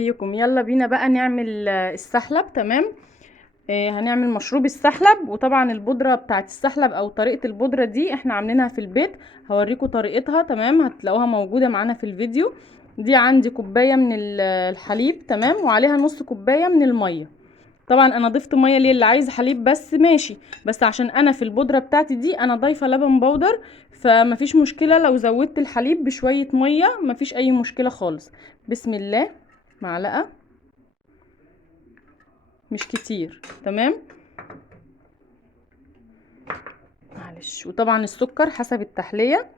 ازيكم؟ يلا بينا بقى نعمل السحلب. تمام. هنعمل مشروب السحلب، وطبعا البودرة بتاعت السحلب او طريقة البودرة دي احنا عاملينها في البيت. هوريكم طريقتها. تمام، هتلاقوها موجودة معانا في الفيديو. دي عندي كوباية من الحليب، تمام، وعليها نص كوباية من المية. طبعا انا ضفت ميه ليه، اللي عايز حليب بس ماشي، بس عشان انا في البودره بتاعتي دي انا ضايفه لبن بودر، فمفيش مشكله لو زودت الحليب بشويه ميه، مفيش اي مشكله خالص. بسم الله. معلقه، مش كتير. تمام، معلش. وطبعا السكر حسب التحليه.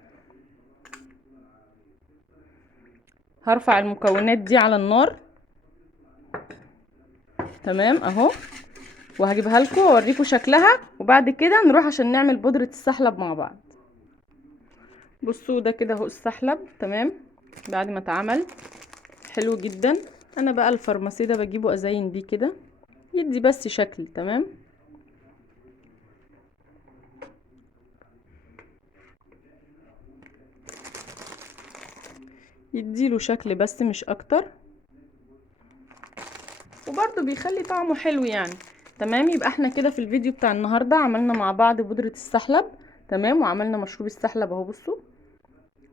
هرفع المكونات دي على النار. تمام اهو، وهجيبها لكم واوريكم شكلها، وبعد كده نروح عشان نعمل بودره السحلب مع بعض. بصوا ده كده اهو السحلب. تمام، بعد ما اتعمل حلو جدا. انا بقى الفارماسي ده بجيبه ازين بيه كده، يدي بس شكل. تمام، يديله شكل بس مش اكتر، وبرده بيخلي طعمه حلو يعني. تمام، يبقى احنا كده في الفيديو بتاع النهارده عملنا مع بعض بودرة السحلب. تمام، وعملنا مشروب السحلب اهو. بصوا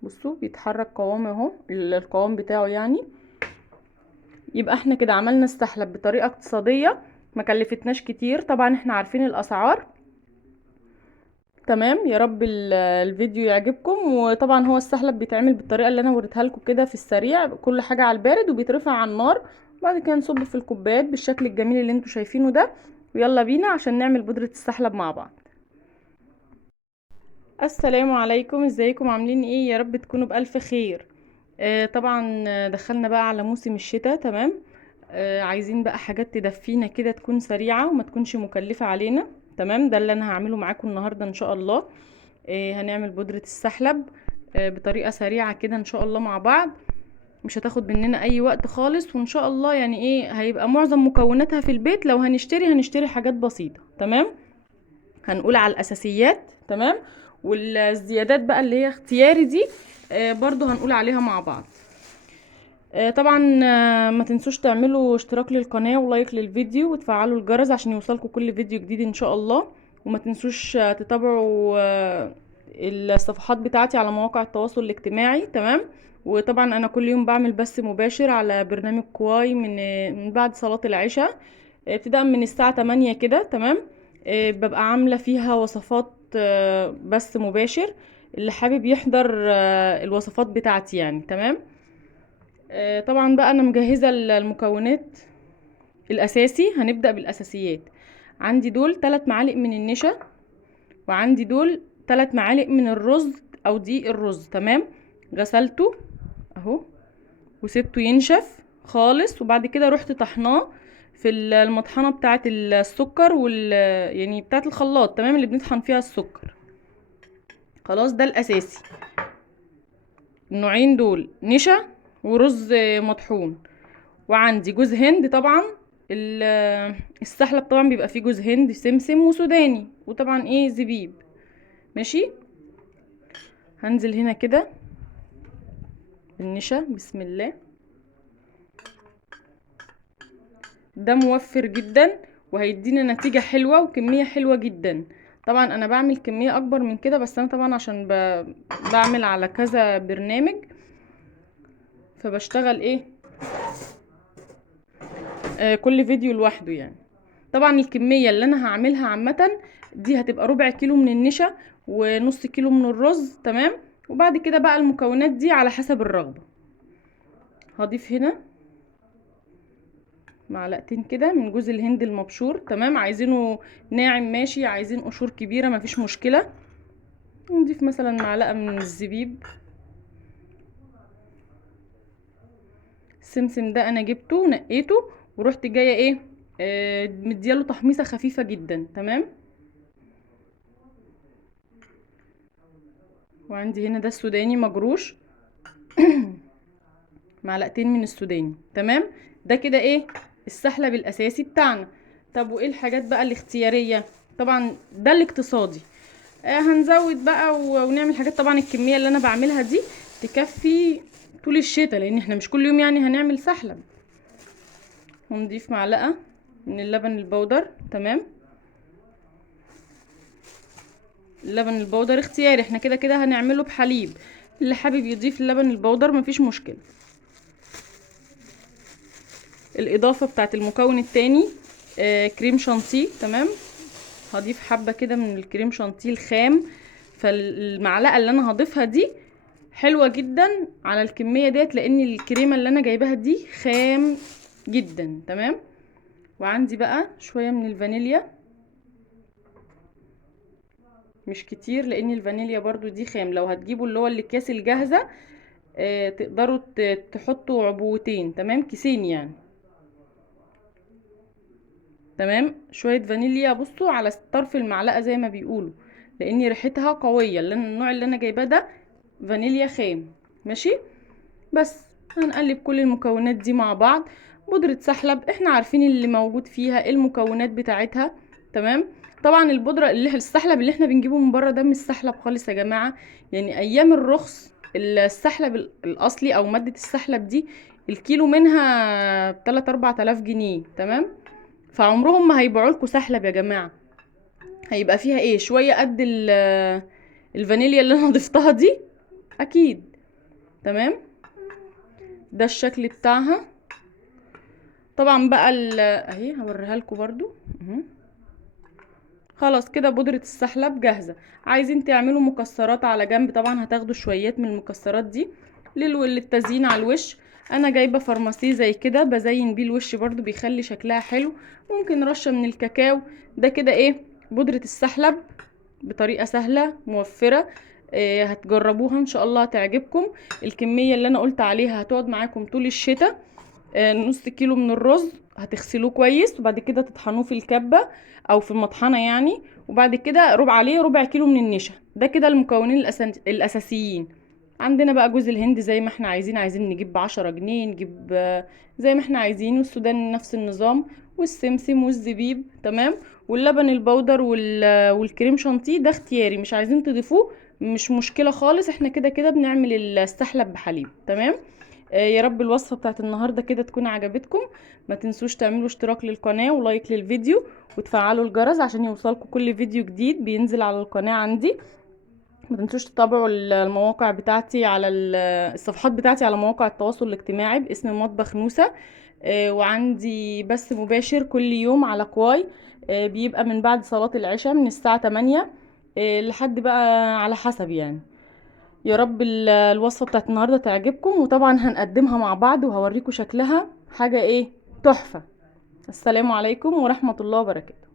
بصوا بيتحرك قوامه اهو، القوام بتاعه يعني. يبقى احنا كده عملنا السحلب بطريقة اقتصادية، ما كلفتناش كتير. طبعا احنا عارفين الاسعار. تمام، يا رب الفيديو يعجبكم. وطبعا هو السحلب بيتعمل بالطريقه اللي انا وريتها لكم كده في السريع، كل حاجه على البارد وبيترفع على النار، بعد كده نصب في الكوبايات بالشكل الجميل اللي انتوا شايفينه ده. ويلا بينا عشان نعمل بودره السحلب مع بعض. السلام عليكم، ازيكم؟ عاملين ايه؟ يا رب تكونوا بالف خير. طبعا دخلنا بقى على موسم الشتاء. تمام. عايزين بقى حاجات تدفينا كده، تكون سريعه وما تكونش مكلفه علينا. تمام، ده اللي انا هعمله معاكم النهارده ان شاء الله. هنعمل بودرة السحلب بطريقة سريعة كده ان شاء الله مع بعض. مش هتاخد مننا اي وقت خالص، وان شاء الله يعني ايه هيبقى معظم مكوناتها في البيت. لو هنشتري حاجات بسيطة. تمام، هنقول على الاساسيات. تمام، والزيادات بقى اللي هي اختياري دي برضو هنقول عليها مع بعض. طبعا ما تنسوش تعملوا اشتراك للقناة ولايك للفيديو وتفعلوا الجرس عشان يوصلكم كل فيديو جديد ان شاء الله. وما تنسوش تتابعوا الصفحات بتاعتي على مواقع التواصل الاجتماعي. تمام، وطبعا انا كل يوم بعمل بث مباشر على برنامج كواي من بعد صلاة العشاء، ابتداء من الساعة 8 كده. تمام، ببقى عاملة فيها وصفات بث مباشر، اللي حابب يحضر الوصفات بتاعتي يعني. تمام. طبعا بقى انا مجهزة المكونات. الاساسي هنبدأ بالاساسيات. عندي دول 3 معالق من النشا، وعندي دول 3 معالق من الرز او دقيق الرز. تمام، غسلته اهو وسبته ينشف خالص، وبعد كده رحت طحناه في المطحنة بتاعة السكر يعني بتاعة الخلاط. تمام، اللي بنطحن فيها السكر. خلاص، ده الاساسي. النوعين دول نشا ورز مطحون. وعندي جوز هند طبعا. السحلب طبعا بيبقى فيه جوز هند، سمسم وسوداني، وطبعا ايه زبيب. ماشي. هنزل هنا كده بالنشا. بسم الله. ده موفر جدا وهيدينا نتيجة حلوة وكمية حلوة جدا. طبعا انا بعمل كمية اكبر من كده، بس انا طبعا عشان بعمل على كذا برنامج، فبشتغل ايه كل فيديو لوحده يعني. طبعا الكمية اللي انا هعملها عامة دي هتبقى ربع كيلو من النشا ونص كيلو من الرز. تمام، وبعد كده بقى المكونات دي على حسب الرغبة. هضيف هنا معلقتين كده من جوز الهند المبشور. تمام، عايزينه ناعم ماشي، عايزين قشور كبيرة مفيش مشكلة. نضيف مثلا معلقة من الزبيب. السمسم ده انا جبته نقيته ورحت جاية ايه مدياله تحميصة خفيفة جدا. تمام، وعندي هنا ده السوداني مجروش معلقتين من السوداني. تمام، ده كده ايه السحلب الاساسي بتاعنا. طب وايه الحاجات بقى الاختيارية؟ طبعا ده الاقتصادي. هنزود بقى ونعمل حاجات. طبعا الكمية اللي انا بعملها دي تكفي طول الشتاء، لان احنا مش كل يوم يعني هنعمل سحلب. ونضيف معلقة من اللبن البودر. تمام، اللبن البودر اختياري، احنا كده كده هنعمله بحليب، اللي حابب يضيف اللبن البودر مفيش مشكلة. الاضافة بتاعت المكون التاني كريم شانتيه. تمام، هضيف حبة كده من الكريم شانتيه الخام، فالمعلقة اللي انا هضيفها دي حلوة جدا على الكمية ديت، لان الكريمة اللي انا جايباها دي خام جدا. تمام، وعندي بقى شوية من الفانيليا، مش كتير لان الفانيليا برضو دي خام. لو هتجيبوا اللي هو الاكياس الجاهزة تقدروا تحطوا عبوتين. تمام، كيسين يعني. تمام، شوية فانيليا بصوا على طرف المعلقة زي ما بيقولوا، لان ريحتها قوية، لان النوع اللي انا جايباه ده فانيليا خام. ماشي، بس هنقلب كل المكونات دي مع بعض. بودرة سحلب احنا عارفين اللي موجود فيها، المكونات بتاعتها. تمام، طبعا البودرة اللي السحلب اللي احنا بنجيبه من بره ده مش سحلب خالص يا جماعة. يعني ايام الرخص السحلب الاصلي او مادة السحلب دي الكيلو منها 3 4000 جنيه. تمام، فعمرهم ما هيبيعوا لكم سحلب يا جماعة. هيبقى فيها ايه؟ شوية قد الفانيليا اللي انا ضفتها دي اكيد. تمام، ده الشكل بتاعها. طبعا بقى اهي هوريها لكم برضو اهو. خلاص كده بودرة السحلب جاهزة. عايزين تعملوا مكسرات على جنب، طبعا هتاخدوا شويات من المكسرات دي للتزيين على الوش. انا جايبة فرماسيه زي كده بزين بيه الوش، برضو بيخلي شكلها حلو. ممكن رشة من الكاكاو. ده كده ايه؟ بودرة السحلب بطريقة سهلة موفرة. هتجربوها ان شاء الله هتعجبكم. الكمية اللي انا قلت عليها هتقعد معاكم طول الشتاء. نص كيلو من الرز هتغسلوه كويس، وبعد كده تطحنوه في الكبة او في المطحنة يعني، وبعد كده عليه ربع كيلو من النشا. ده كده المكونين الاساسيين. عندنا بقى جوز الهند زي ما احنا عايزين، عايزين نجيب ب10 جنيه نجيب زي ما احنا عايزين، والسوداني نفس النظام، والسمسم والزبيب. تمام، واللبن البودر والكريم شانتيه ده اختياري، مش عايزين تضيفوه مش مشكلة خالص، احنا كده كده بنعمل السحلب بحليب. تمام، يا رب الوصفة بتاعت النهاردة كده تكون عجبتكم. ما تنسوش تعملوا اشتراك للقناة ولايك للفيديو، وتفعلوا الجرس عشان يوصلكم كل فيديو جديد بينزل على القناة عندي. ما تنسوش تتابعوا المواقع بتاعتي على الصفحات بتاعتي على مواقع التواصل الاجتماعي باسم مطبخ نوسة. وعندي بث مباشر كل يوم على كواي، بيبقى من بعد صلاة العشاء من الساعة 8 لحد بقى على حسب يعني. يا رب الوصفة بتاعت النهاردة تعجبكم، وطبعا هنقدمها مع بعض وهوريكم شكلها حاجة ايه تحفة. السلام عليكم ورحمة الله وبركاته.